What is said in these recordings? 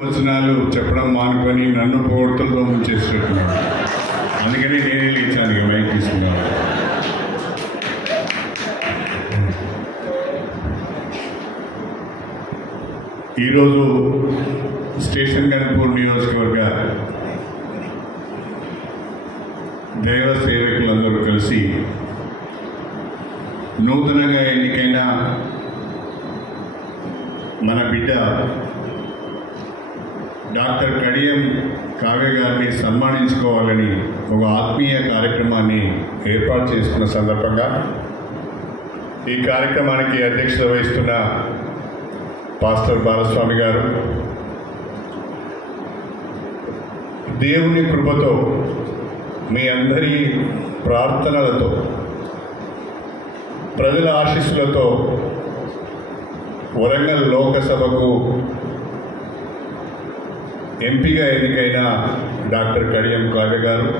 వచనాలు చెప్పడం మానుకొని నన్ను పొగడ్తలతో ముంచేసినట్టున్నాడు. అందుకని నేనే లేచాను ఇక మైక్ తీసుకున్నాను. ఈరోజు స్టేషన్ గన్పూర్ నియోజకవర్గ దైవ సేవకులందరూ కలిసి నూతనంగా ఎన్నికైన మన బిడ్డ డాక్టర్ కడియం కావ్య గారిని సన్మానించుకోవాలని ఒక ఆత్మీయ కార్యక్రమాన్ని ఏర్పాటు చేసుకున్న సందర్భంగా ఈ కార్యక్రమానికి అధ్యక్షత వహిస్తున్న పాస్టర్ బాలస్వామి గారు, దేవుని కృపతో మీ అందరి ప్రార్థనలతో ప్రజల ఆశీస్సులతో వరంగల్ లోకసభకు ఎంపీగా ఎన్నికైన డాక్టర్ కడియం కావ్య గారు,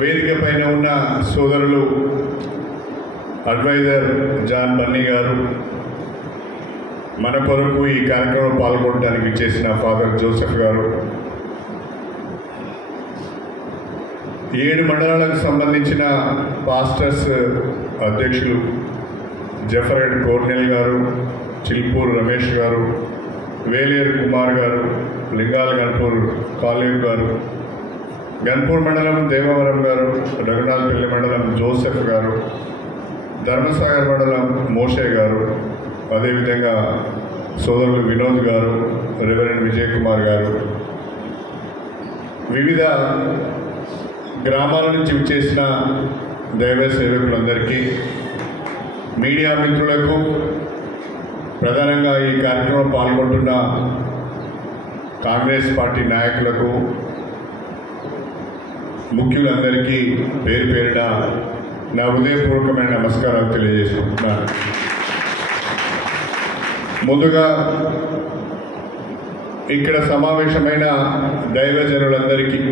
వేదిక పైన ఉన్న సోదరులు అడ్వైజర్ జాన్ బన్నీ గారు, మన కొరకు ఈ కార్యక్రమం పాల్గొనడానికి చేసిన ఫాదర్ జోసెఫ్ గారు, 7 మండలాలకు సంబంధించిన పాస్టర్స్ అధ్యక్షులు జఫరెడ్ కోర్నెల్ గారు, చిల్పూర్ రమేష్ గారు, వేలేరు కుమార్ గారు, లింగాల గన్పూర్ కాలేవ్ గారు, గన్పూర్ మండలం దేవవరం గారు, రఘునాథపల్లి మండలం జోసెఫ్ గారు, ధర్మసాగర్ మండలం మోషే గారు, అదేవిధంగా సోదరులు వినోద్ గారు, రెవరెండ్ విజయ్ కుమార్ గారు, వివిధ గ్రామాల నుంచి విచ్చేసిన దైవ సేవకులందరికీ, మీడియా మిత్రులకు, ప్రధానంగా ఈ కార్యక్రమం పాల్గొంటున్న కాంగ్రెస్ పార్టీ నాయకులకు, ముఖ్యులందరికీ పేరు పేరున నా హృదయపూర్వకమైన నమస్కారాలు తెలియజేసుకుంటున్నాను. ముందుగా ఇక్కడ సమావేశమైన దైవజనులందరికీ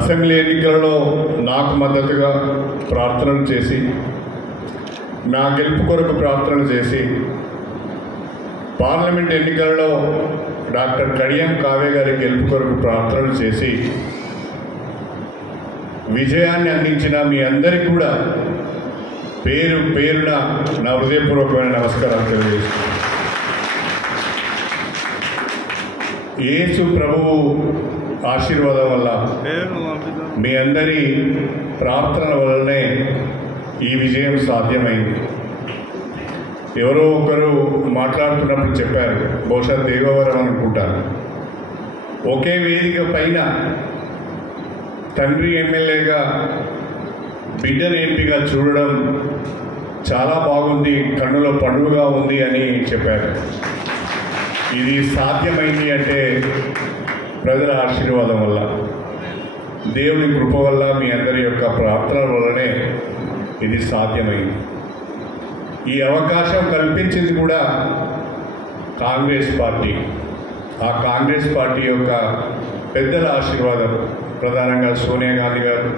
అసెంబ్లీ ఎన్నికలలో నాకు మద్దతుగా ప్రార్థనలు చేసి, నా గెలుపు కొరకు ప్రార్థనలు చేసి, పార్లమెంట్ ఎన్నికలలో డాక్టర్ కడియం కావ్య గారి గెలుపు కొరకు ప్రార్థనలు చేసి విజయాన్ని అందించిన మీ అందరికీ కూడా పేరు పేరున నా హృదయపూర్వకమైన నమస్కారాలు తెలియజేస్తున్నాను. యేసు ప్రభువు ఆశీర్వాదం వల్ల, మీ అందరి ప్రార్థనల వల్లనే ఈ విజయం సాధ్యమైంది. ఎవరో ఒకరు మాట్లాడుతున్నప్పుడు చెప్పారు, బహుశా దేవవరం అనుకుంటారు, ఒకే వేదిక పైన తండ్రి ఎమ్మెల్యేగా బిడ్డను ఎంపీగా చూడడం చాలా బాగుంది, కన్నుల పండుగగా ఉంది అని చెప్పారు. ఇది సాధ్యమైంది అంటే ప్రజల ఆశీర్వాదం వల్ల, దేవుని కృప వల్ల, మీ అందరి యొక్క ప్రార్థనల వల్లనే ఇది సాధ్యమైంది. ఈ అవకాశం కల్పించింది కూడా కాంగ్రెస్ పార్టీ. ఆ కాంగ్రెస్ పార్టీ యొక్క పెద్దల ఆశీర్వాదం, ప్రధానంగా సోనియా గాంధీ గారు,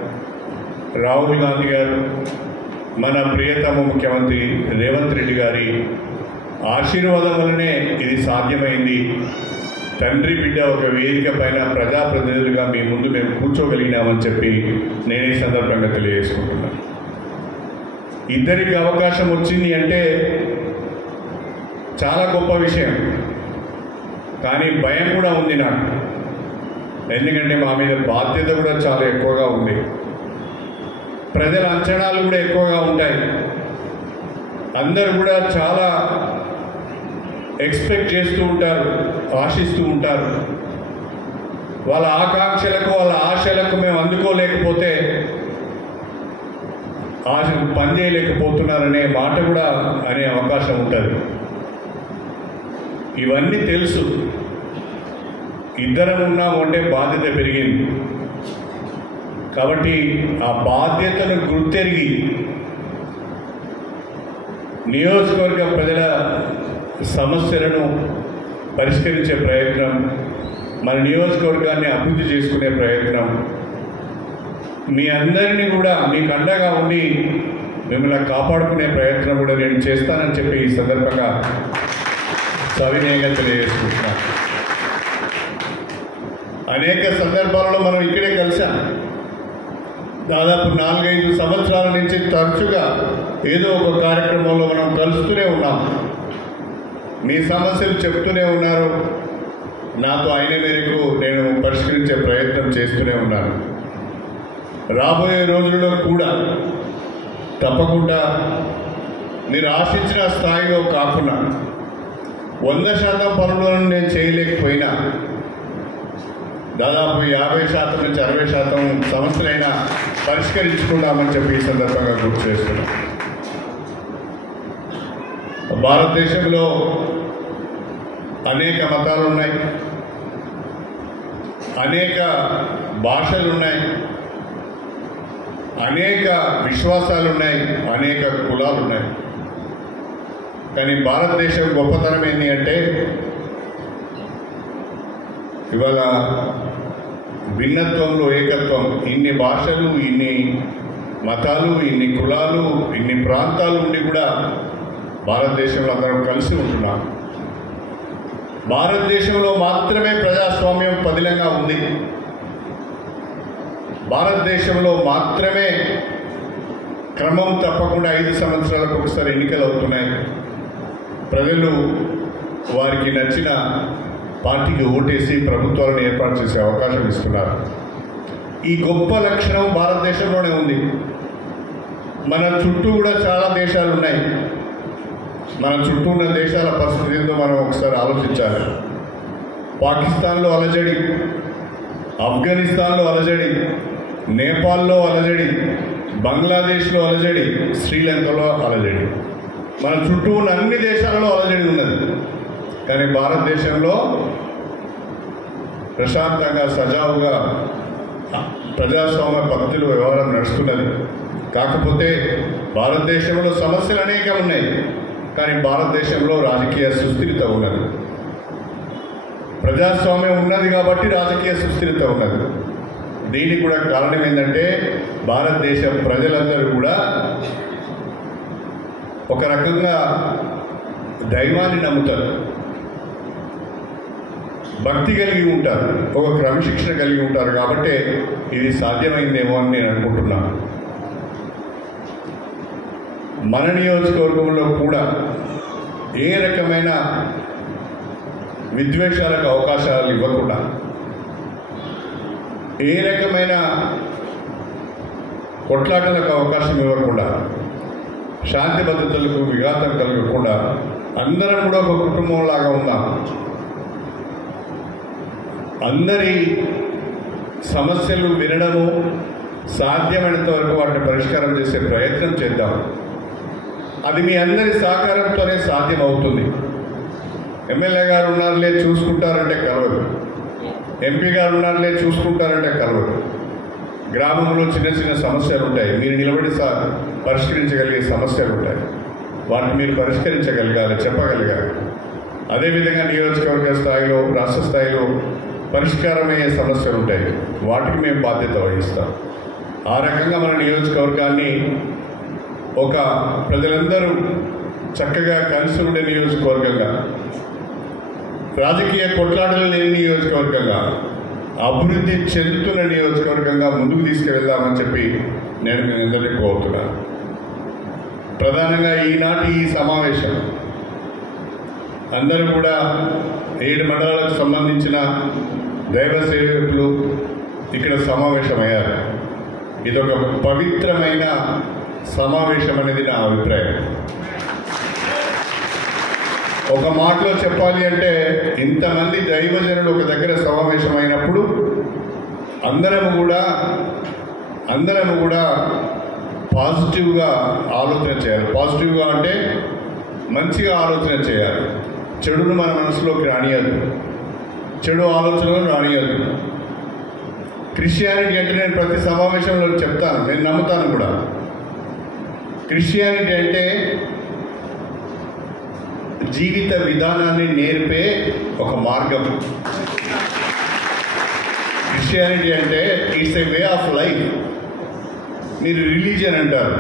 రాహుల్ గాంధీ గారు, మన ప్రియతమ ముఖ్యమంత్రి రేవంత్ రెడ్డి గారి ఆశీర్వాదం వల్లనే ఇది సాధ్యమైంది. తండ్రి బిడ్డ ఒక వేదిక పైన ప్రజాప్రతినిధులుగా మీ ముందు మేము కూర్చోగలిగినామని చెప్పి నేను ఈ సందర్భంగా తెలియజేసుకుంటున్నాను. ఇద్దరికి అవకాశం వచ్చింది అంటే చాలా గొప్ప విషయం. కానీ భయం కూడా ఉంది నాకు, ఎందుకంటే మా మీద బాధ్యత కూడా చాలా ఎక్కువగా ఉంది. ప్రజల అంచనాలు కూడా ఎక్కువగా ఉంటాయి. అందరూ కూడా చాలా ఎక్స్పెక్ట్ చేస్తూ ఉంటారు, ఆశిస్తూ ఉంటారు. వాళ్ళ ఆకాంక్షలకు, వాళ్ళ ఆశలకు మేము అందుకోలేకపోతే ఆశకు పని చేయలేకపోతున్నారనే మాట కూడా అనే అవకాశం ఉంటుంది. ఇవన్నీ తెలుసు. ఇద్దరం ఉన్నాము అంటే బాధ్యత పెరిగింది. కాబట్టి ఆ బాధ్యతను గుర్తెరిగి నియోజకవర్గ ప్రజల సమస్యలను పరిష్కరించే ప్రయత్నం, మన నియోజకవర్గాన్ని అభివృద్ధి చేసుకునే ప్రయత్నం, మీ అందరినీ కూడా మీకు అండగా ఉండి మిమ్మల్ని కాపాడుకునే ప్రయత్నం కూడా నేను చేస్తానని చెప్పి ఈ సందర్భంగా సవినయంగా తెలియజేసుకుంటున్నాను. అనేక సందర్భాలలో మనం ఇక్కడే కలిసాం. దాదాపు 4-5 సంవత్సరాల నుంచి తరచుగా ఏదో ఒక కార్యక్రమంలో మనం కలుస్తూనే ఉన్నాం. మీ సమస్యలు చెప్తూనే ఉన్నారు. నాతో అయిన మేరకు నేను పరిష్కరించే ప్రయత్నం చేస్తూనే ఉన్నాను. రాబోయే రోజుల్లో కూడా తప్పకుండా మీరు ఆశించిన స్థాయిలో కాకుండా 100% పనులను నేను చేయలేకపోయినా దాదాపు 50% నుంచి 60% సమస్యలైనా పరిష్కరించుకుందామని చెప్పి ఈ సందర్భంగా గుర్తు చేస్తున్నాం. భారతదేశంలో అనేక మతాలు ఉన్నాయి, అనేక భాషలు ఉన్నాయి, అనేక విశ్వాసాలు ఉన్నాయి, అనేక కులాలు ఉన్నాయి. కానీ భారతదేశం గొప్పతనం ఏంటి అంటే ఇవాళ భిన్నత్వంలో ఏకత్వం. ఇన్ని భాషలు, ఇన్ని మతాలు, ఇన్ని కులాలు, ఇన్ని ప్రాంతాలు ఉండి కూడా భారతదేశంలో అందరం కలిసి ఉంటున్నాం. భారతదేశంలో మాత్రమే ప్రజాస్వామ్యం పదిలంగా ఉంది. భారతదేశంలో మాత్రమే క్రమం తప్పకుండా 5 సంవత్సరాలకు ఒకసారి ఎన్నికలు అవుతున్నాయి. ప్రజలు వారికి నచ్చిన పార్టీకి ఓటేసి ప్రభుత్వాలను ఏర్పాటు చేసే అవకాశం ఇస్తున్నారు. ఈ గొప్ప లక్షణం భారతదేశంలోనే ఉంది. మన చుట్టూ కూడా చాలా దేశాలు ఉన్నాయి. మన చుట్టూ ఉన్న దేశాల పరిస్థితి ఏందో మనం ఒకసారి ఆలోచించాలి. పాకిస్తాన్లో అలజడి, ఆఫ్ఘనిస్తాన్లో అలజడి, నేపాల్లో అలజడి, బంగ్లాదేశ్లో అలజడి, శ్రీలంకలో అలజడి. మన చుట్టూ ఉన్న అన్ని దేశాలలో అలజడి ఉన్నది. కానీ భారతదేశంలో ప్రశాంతంగా సజావుగా ప్రజాస్వామ్య పద్ధతిలో వ్యవహారం నడుస్తున్నది. కాకపోతే భారతదేశంలో సమస్యలు అనేకం ఉన్నాయి. కానీ భారతదేశంలో రాజకీయ సుస్థిరత ఉన్నది. ప్రజాస్వామ్యం ఉన్నది కాబట్టి రాజకీయ సుస్థిరత ఉన్నది. దీనికి కూడా కారణం ఏంటంటే భారతదేశ ప్రజలందరూ కూడా ఒక రకంగా దైవాన్ని నమ్ముతారు, భక్తి కలిగి ఉంటారు, ఒక క్రమశిక్షణ కలిగి ఉంటారు. కాబట్టి ఇది సాధ్యమైందేమో అని నేను అనుకుంటున్నాను. మన నియోజకవర్గంలో కూడా ఏ రకమైన విద్వేషాలకు అవకాశాలు ఇవ్వకుండా, ఏ రకమైన కొట్లాటలకు అవకాశం ఇవ్వకుండా, శాంతి భద్రతలకు విఘాతం కలగకుండా అందరం కూడా ఒక కుటుంబంలాగా ఉన్నాం. అందరి సమస్యలు వినడము, సాధ్యమైనంత వరకు వాటిని పరిష్కారం చేసే ప్రయత్నం చేద్దాం. అది మీ అందరి సహకారంతోనే సాధ్యం అవుతుంది. ఎమ్మెల్యే గారు ఉన్నారులే చూసుకుంటారంటే కలవదు, ఎంపీ గారు ఉన్నారులే చూసుకుంటారంటే కలవదు. గ్రామంలో చిన్న చిన్న సమస్యలు ఉంటాయి, మీరు నిలబడి పరిష్కరించగలిగే సమస్యలు ఉంటాయి. వాటిని మీరు పరిష్కరించగలగాలి, చెప్పగలగాలి. అదేవిధంగా నియోజకవర్గ స్థాయిలో, రాష్ట్ర స్థాయిలో పరిష్కారమయ్యే సమస్యలు ఉంటాయి, వాటికి మేము బాధ్యత వహిస్తాం. ఆ రకంగా మన నియోజకవర్గాన్ని ఒక ప్రజలందరూ చక్కగా కలిసి ఉండే నియోజకవర్గంగా, రాజకీయ కొట్లాటలు లేని నియోజకవర్గంగా, అభివృద్ధి చెందుతున్న నియోజకవర్గంగా ముందుకు తీసుకువెళ్దామని చెప్పి నేను మీ అందరికీ కోరుతున్నాను. ప్రధానంగా ఈనాటి ఈ సమావేశం అందరూ కూడా 7 మండలాలకు సంబంధించిన దైవ సేవకులు ఇక్కడ సమావేశమయ్యారు. ఇదొక పవిత్రమైన సమావేశం అనేది నా అభిప్రాయం. ఒక మాటలో చెప్పాలి అంటే ఇంతమంది దైవజనులు ఒక దగ్గర సమావేశమైనప్పుడు అందరము కూడా పాజిటివ్గా ఆలోచన చేయాలి. పాజిటివ్గా అంటే మంచిగా ఆలోచన చేయాలి. చెడును మన మనసులోకి రానియద్దు, చెడు ఆలోచనలు రానియద్దు. క్రిస్టియానిటీ అంటే నేను ప్రతి సమావేశంలో చెప్తాను, నేను నమ్ముతాను కూడా. క్రిస్టియానిటీ అంటే జీవిత విధానాన్ని నేర్పే ఒక మార్గం. క్రిస్టియానిటీ అంటే it's a way of life. మీరు రిలీజియన్ అంటారు,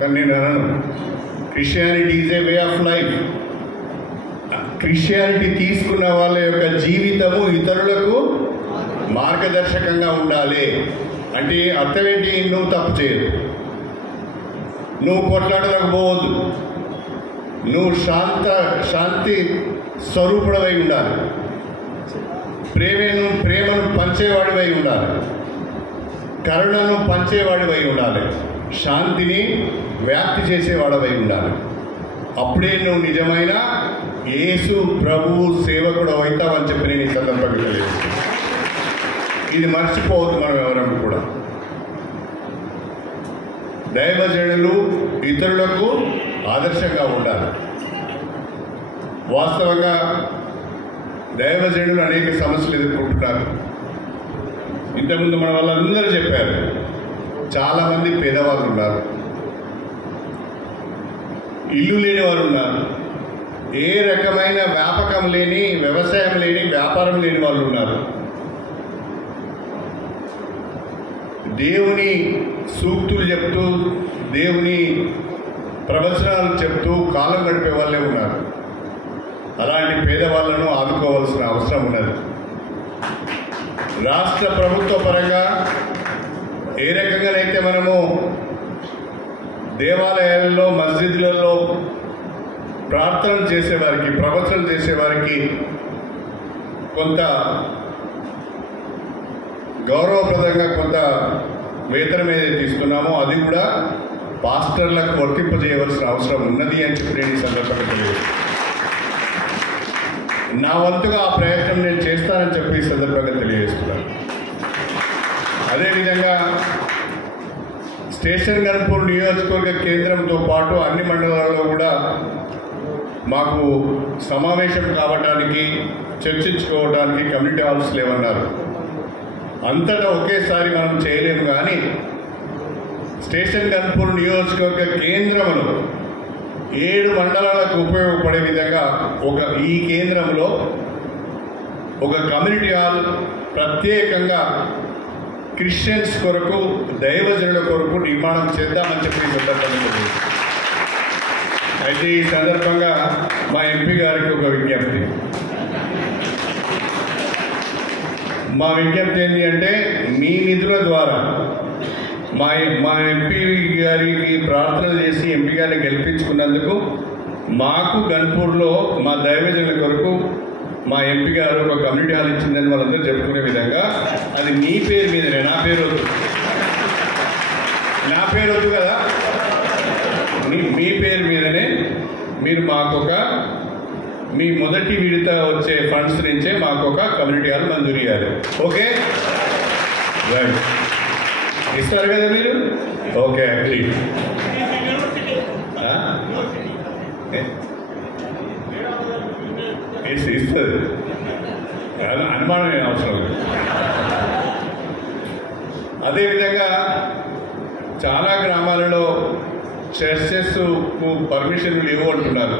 కానీ నేను అనను. Christianity is a way of life. Christianity తీసుకున్న వాళ్ళ యొక్క జీవితము ఇతరులకు మార్గదర్శకంగా ఉండాలి. అంటే అర్థం ఏంటి? నువ్వు తప్పు చేయదు, నువ్వు కొట్లాటలకు పోవద్దు, నువ్వు శాంతి స్వరూపుడవై ఉండాలి, ప్రేమను పంచేవాడివై ఉండాలి, కరుణను పంచేవాడివై ఉండాలి, శాంతిని వ్యాప్తి చేసేవాడవై ఉండాలి. అప్పుడే నువ్వు నిజమైన యేసు ప్రభువు సేవకుడు అవుతావని చెప్పి నేను ఈ సందర్భంగా తెలియజేస్తాను. ఇది మర్చిపోవద్దు మనం ఎవరైనా కూడా. దైవజనులు ఇతరులకు ఆదర్శంగా ఉండాలి. వాస్తవంగా దైవజనులు అనేక సమస్యలు ఎదుర్కొంటున్నారు. ఇంతకుముందు మన వాళ్ళందరూ చెప్పారు, చాలామంది పేదవాళ్ళు ఉన్నారు, ఇల్లు లేని వారు ఉన్నారు, ఏ రకమైన వ్యాపకం లేని, వ్యవసాయం లేని, వ్యాపారం లేని వాళ్ళు ఉన్నారు. దేవుని సూక్తులు చెప్తూ, దేవుని ప్రవచనాలు చెప్తూ కాలం గడిపే వాళ్ళే ఉన్నారు. అలాంటి పేదవాళ్లను ఆదుకోవాల్సిన అవసరం ఉన్నది. రాష్ట్ర ప్రభుత్వ పరంగా ఏ రకంగానైతే మనము దేవాలయాలలో, మస్జిద్లలో ప్రార్థనలు చేసేవారికి, ప్రవచనం చేసేవారికి కొంత గౌరవప్రదంగా కొంత వేతనం ఏదైతే తీసుకున్నామో అది కూడా పాస్టర్లకు వర్తింపజేయవలసిన అవసరం ఉన్నది అని చెప్పి నేను ఈ సందర్భంగా తెలియదు. నా వంతుగా ఆ ప్రయత్నం నేను చేస్తానని చెప్పి ఈ సందర్భంగా తెలియజేస్తున్నాను. అదేవిధంగా స్టేషన్ గన్పూర్ నియోజకవర్గ కేంద్రంతో పాటు అన్ని మండలాల్లో కూడా మాకు సమావేశం కావడానికి, చర్చించుకోవడానికి కమ్యూనిటీ హాల్స్ లేవన్నారు. అంతటా ఒకేసారి మనం చేయలేము, కానీ స్టేషన్ గన్పూర్ నియోజకవర్గ కేంద్రంలో 7 మండలాలకు ఉపయోగపడే విధంగా ఈ కేంద్రంలో ఒక కమ్యూనిటీ హాల్ ప్రత్యేకంగా క్రిస్టియన్స్ కొరకు, దైవజనుల కొరకు నిర్మాణం చేద్దామని చెప్పి సందర్భంగా. అయితే ఈ సందర్భంగా మా ఎంపీ గారికి ఒక విజ్ఞప్తి. మా విజ్ఞప్తి ఏంటి అంటే, మీ నిధుల ద్వారా మా ఎంపీ గారికి ప్రార్థన చేసి ఎంపీ గారిని గెలిపించుకున్నందుకు మాకు గన్పూర్లో మా దైవజనుల కొరకు మా ఎంపీ గారు ఒక కమ్యూనిటీ హాల్ ఇచ్చిందని వాళ్ళందరూ చెప్పుకునే విధంగా అది మీ పేరు మీదనే, నా పేరు వద్దు కదా, మీ పేరు మీదనే మీరు మాకొక మీ మొదటి విడత వచ్చే ఫండ్స్ నుంచే మాకొక కమ్యూనిటీ హాల్ మంజూరు చేయాలి. ఓకే, రైట్, ఇస్తారు కదా మీరు? Okay, agree. ఇస్తుంది, అనుమానం ఏం అవసరం లేదు. అదేవిధంగా చాలా గ్రామాలలో చర్చెస్ పర్మిషన్లు లేవు అంటున్నారు.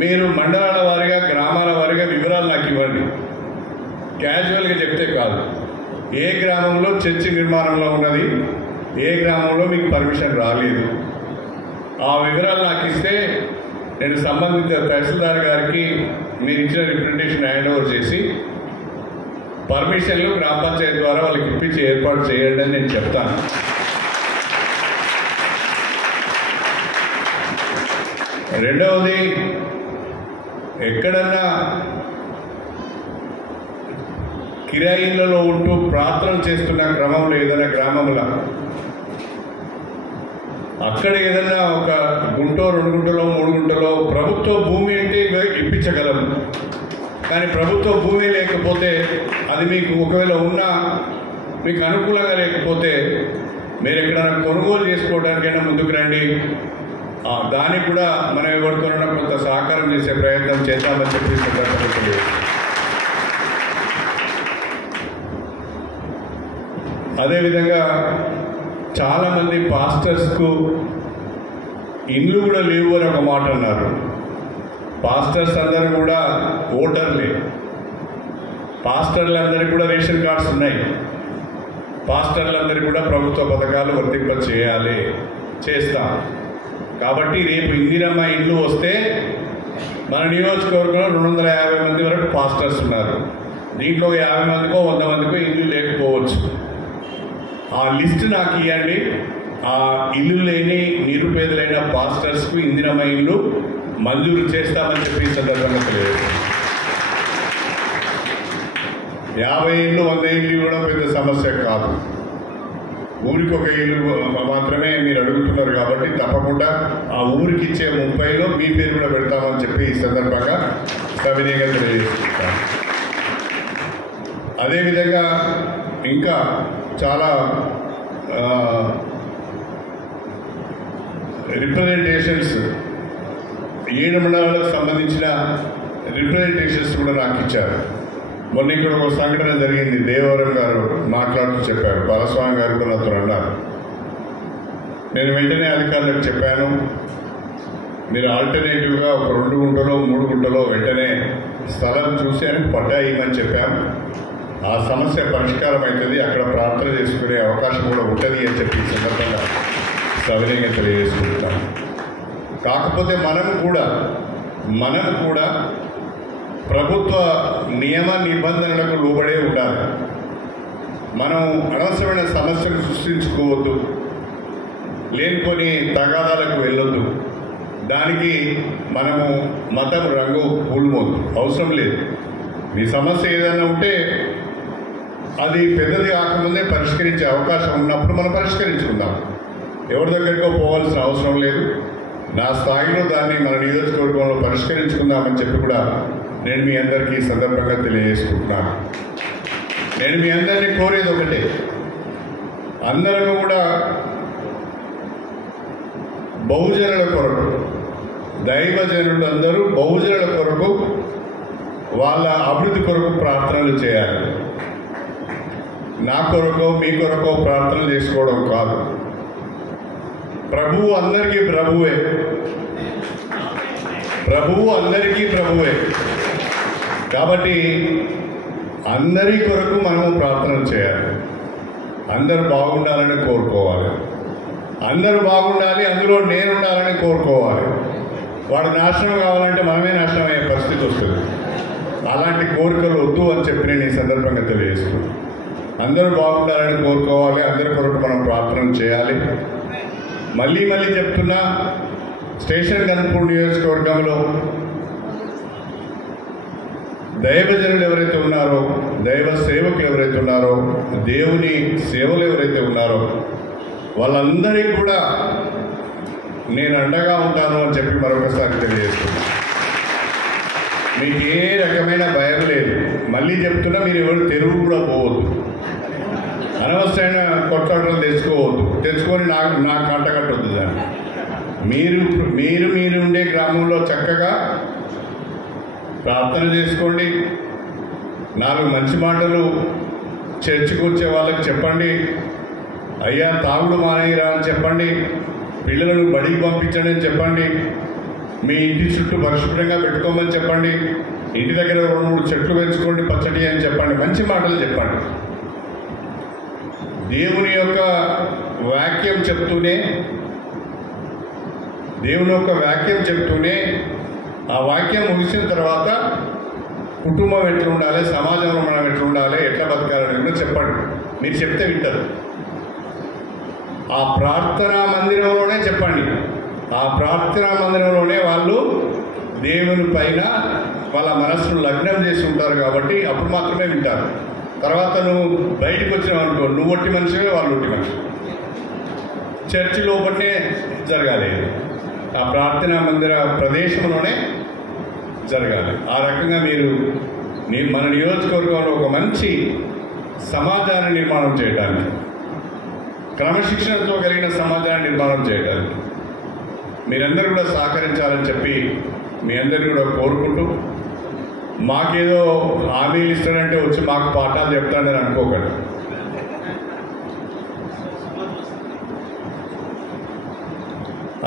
మీరు మండలాల వారీగా, గ్రామాల వారీగా వివరాలు నాకు ఇవ్వండి. క్యాజువల్గా చెప్తే కాదు. ఏ గ్రామంలో చర్చి నిర్మాణంలో ఉన్నది, ఏ గ్రామంలో మీకు పర్మిషన్ రాలేదు, ఆ వివరాలు నాకు ఇస్తే నేను సంబంధిత తహసీల్దార్ గారికి మీరు ఇచ్చిన రిప్రజెంటేషన్ హ్యాండ్ ఓవర్ చేసి పర్మిషన్లు గ్రామ పంచాయతీ ద్వారా వాళ్ళకి ఇప్పించి ఏర్పాటు చేయండి అని నేను చెప్తాను. రెండవది, ఎక్కడన్నా కిరాయిలలో ఉంటూ ప్రార్థన చేస్తున్న క్రమంలో ఏదైనా గ్రామంలో అక్కడ ఏదైనా ఒక గుంటో, 2 గుంటలో, 3 గుంటలో ప్రభుత్వ భూమి అంటే ఇప్పించగలం. కానీ ప్రభుత్వ భూమి లేకపోతే, అది మీకు ఒకవేళ ఉన్నా మీకు అనుకూలంగా లేకపోతే మీరు ఎక్కడైనా కొనుగోలు చేసుకోవడానికైనా ముందుకు రండి. దానికి కూడా మనం ఎవరితోనైనా కొంత సహకారం చేసే ప్రయత్నం చేద్దామని చెప్పి. అదేవిధంగా చాలామంది పాస్టర్స్కు ఇండ్లు కూడా లేవు అని ఒక మాట అన్నారు. పాస్టర్స్ అందరూ కూడా ఓటర్లే, పాస్టర్లందరికీ కూడా రేషన్ కార్డ్స్ ఉన్నాయి, పాస్టర్లందరికీ కూడా ప్రభుత్వ పథకాలు వర్తింప చేయాలి, చేస్తాం. కాబట్టి రేపు ఇందిరమ్మ ఇల్లు వస్తే మన నియోజకవర్గంలో 250 మంది వరకు పాస్టర్స్ ఉన్నారు. దీంట్లో 50 మందికో 100 మందికో ఇల్లు లేకపోవచ్చు. ఆ లిస్ట్ నాకు ఇవ్వండి. ఆ ఇల్లు లేని నిరుపేదలైన పాస్టర్స్కు ఇందిరమ్మ ఇల్లు మంజూరు చేస్తామని చెప్పి సందర్భంగా తెలియదు. 50 ఇళ్ళు 100 ఇళ్ళు ఇవ్వడం పెద్ద సమస్య కాదు. ఊరికి ఒక ఇల్లు మాత్రమే మీరు అడుగుతున్నారు కాబట్టి తప్పకుండా ఆ ఊరికి ఇచ్చే 30లో మీ పేరు కూడా పెడతామని చెప్పి ఈ సందర్భంగా సవినయంగా తెలియజేస్తున్నాను. అదేవిధంగా ఇంకా చాలా రిప్రజెంటేషన్స్ 7 మండలాలకు సంబంధించిన రిప్రజెంటేషన్స్ కూడా నాకు ఇచ్చారు. మొన్న ఇక్కడ ఒక సంఘటన జరిగింది. దేవవరం గారు మాట్లాడుతూ చెప్పారు, బాలస్వామి గారు కూడా నాతో అన్నారు. నేను వెంటనే అధికారులకు చెప్పాను, మీరు ఆల్టర్నేటివ్గా ఒక 2 గుంటలో 3 గుంటలో వెంటనే స్థలం చూసి అని పట్టా ఇవ్వమని చెప్పాము. ఆ సమస్య పరిష్కారం అవుతుంది, అక్కడ ప్రార్థన చేసుకునే అవకాశం కూడా ఉంటుంది అని చెప్పి ఈ సందర్భంగా సవినయంగా తెలియజేసుకుంటున్నాను. కాకపోతే మనం కూడా ప్రభుత్వ నియమ నిబంధనలకు లోబడే ఉండాలి. మనం అనవసరమైన సమస్యలు సృష్టించుకోవద్దు, లేనికొని తగాదాలకు వెళ్ళొద్దు. దానికి మనము మతం రంగు పూలుమోద్దు, అవసరం లేదు. మీ సమస్య ఏదైనా ఉంటే అది పెద్దది కాకముందే పరిష్కరించే అవకాశం ఉన్నప్పుడు మనం పరిష్కరించుకుందాం. ఎవరి దగ్గరికో పోవాల్సిన అవసరం లేదు. నా స్థాయిలో దాన్ని మన నియోజకవర్గంలో పరిష్కరించుకుందామని చెప్పి కూడా నేను మీ అందరికీ ఈ సందర్భంగా తెలియజేసుకుంటున్నాను. నేను మీ అందరినీ కోరేది ఒకటే, అందరం కూడా బహుజనుల కొరకు, దైవజనులు అందరూ బహుజనుల కొరకు, వాళ్ళ అభివృద్ధి కొరకు ప్రార్థనలు చేయాలి. నా కొరకో మీ కొరకో ప్రార్థనలు చేసుకోవడం కాదు. ప్రభువు అందరికీ ప్రభువే, ప్రభువు అందరికీ ప్రభువే. కాబట్టి అందరి కొరకు మనము ప్రార్థనలు చేయాలి. అందరూ బాగుండాలని కోరుకోవాలి. అందరూ బాగుండాలి, అందులో నేను ఉండాలని కోరుకోవాలి. వాడు నాశనం కావాలంటే మనమే నాశనం అయ్యే పరిస్థితి వస్తుంది. అలాంటి కోరికలు వద్దు అని చెప్పి నేను ఈ సందర్భంగా తెలియజేస్తున్నాను. అందరూ బాగుండాలని కోరుకోవాలి, అందరి కొరకు మనం ప్రార్థన చేయాలి. మళ్ళీ చెప్తున్నా, స్టేషన్ గన్పూర్ నియోజకవర్గంలో దైవజనులు ఎవరైతే ఉన్నారో, దైవ సేవకులు ఎవరైతే ఉన్నారో, దేవుని సేవలు ఎవరైతే ఉన్నారో వాళ్ళందరికీ కూడా నేను అండగా ఉంటాను అని చెప్పి మరొకసారి తెలియజేస్తున్నాను. మీకు ఏ రకమైన భయం లేదు. మళ్ళీ చెప్తున్నా, మీరు ఎవరు తెరువు కూడా పోవద్దు, అనవసరమైన కొట్లాటలు తెచ్చుకొని నాకు కంటకట్టొద్దు. దాన్ని మీరు ఉండే గ్రామంలో చక్కగా ప్రార్థన చేసుకోండి. 4 మంచి మాటలు చర్చికి వచ్చే వాళ్ళకి చెప్పండి. అయ్యా తాగుడు మానేయరా అని చెప్పండి. పిల్లలను బడికి పంపించండి అని చెప్పండి. మీ ఇంటి చుట్టూ పరిశుభ్రంగా పెట్టుకోమని చెప్పండి. ఇంటి దగ్గర 2-3 చెట్లు పెంచుకోండి, పచ్చడి అని చెప్పండి. మంచి మాటలు చెప్పండి. దేవుని యొక్క వాక్యం చెప్తూనే ఆ వాక్యం ముగిసిన తర్వాత కుటుంబం ఎట్లా ఉండాలి, సమాజంలో మనం ఎట్లా ఉండాలి, ఎట్లా బతకాలని కూడా చెప్పండి. మీరు చెప్తే వింటారు. ఆ ప్రార్థనా మందిరంలోనే చెప్పండి. ఆ ప్రార్థనా మందిరంలోనే వాళ్ళు దేవుని పైన వాళ్ళ మనస్సును లగ్నం చేసి ఉంటారు కాబట్టి అప్పుడు మాత్రమే వింటారు. తర్వాత నువ్వు బయటకు వచ్చినావు అనుకో, నువ్వు ఒట్టి మనిషివే, వాళ్ళు ఒట్టి మనిషి. చర్చి లోపలనే జరగాలి, ఆ ప్రార్థనా మందిర ప్రదేశంలోనే జరగాలి. ఆ రకంగా మీరు మన నియోజకవర్గంలో ఒక మంచి సమాజాన్ని నిర్మాణం చేయడానికి, క్రమశిక్షణతో కలిగిన సమాజాన్ని నిర్మాణం చేయడానికి మీరందరూ కూడా సహకరించాలని చెప్పి మీ అందరినీ కూడా కోరుకుంటూ, మాకేదో హామీలు ఇస్తాడంటే వచ్చి మాకు పాఠాలు చెప్తాడని అనుకోకండి.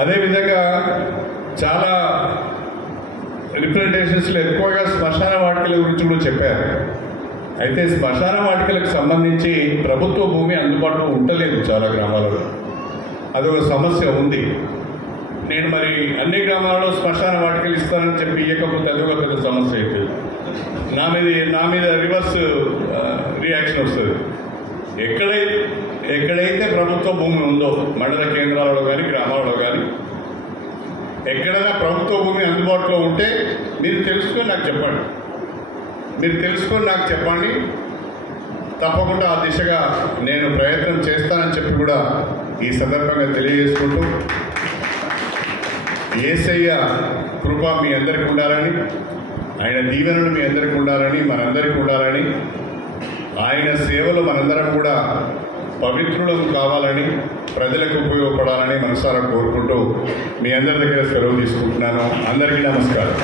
అదేవిధంగా చాలా రిప్రజెంటేషన్స్లో ఎక్కువగా శ్మశాన వాటికల గురించి కూడా చెప్పారు. అయితే శ్మశాన వాటికలకు సంబంధించి ప్రభుత్వ భూమి అందుబాటులో ఉండలేదు చాలా గ్రామాలలో. అదొక సమస్య ఉంది. నేను మరి అన్ని గ్రామాలలో శ్మశాన వాటికలు ఇస్తానని చెప్పి ఇవ్వకపోతే అది ఒక పెద్ద సమస్య అవుతుంది. నా మీద రివర్స్ రియాక్షన్ వస్తుంది. ఎక్కడైతే ప్రభుత్వ భూమి ఉందో మండల కేంద్రాలలో కానీ గ్రామాలలో కానీ ఎక్కడైనా ప్రభుత్వ భూమి అందుబాటులో ఉంటే మీరు తెలుసుకొని నాకు చెప్పండి. తప్పకుండా ఆ దిశగా నేను ప్రయత్నం చేస్తానని చెప్పి కూడా ఈ సందర్భంగా తెలియజేసుకుంటూ, యేసయ్య కృప మీ అందరికీ ఉండాలని, ఆయన దీవెనలు మీ అందరికీ ఉండాలని, మనందరికీ ఉండాలని, ఆయన సేవలు మనందరం కూడా పవిత్రులం కావాలని, ప్రజలకు ఉపయోగపడాలని మనసారా కోరుకుంటూ మీ అందరి దగ్గర సెలవు తీసుకుంటున్నాను. అందరికీ నమస్కారం.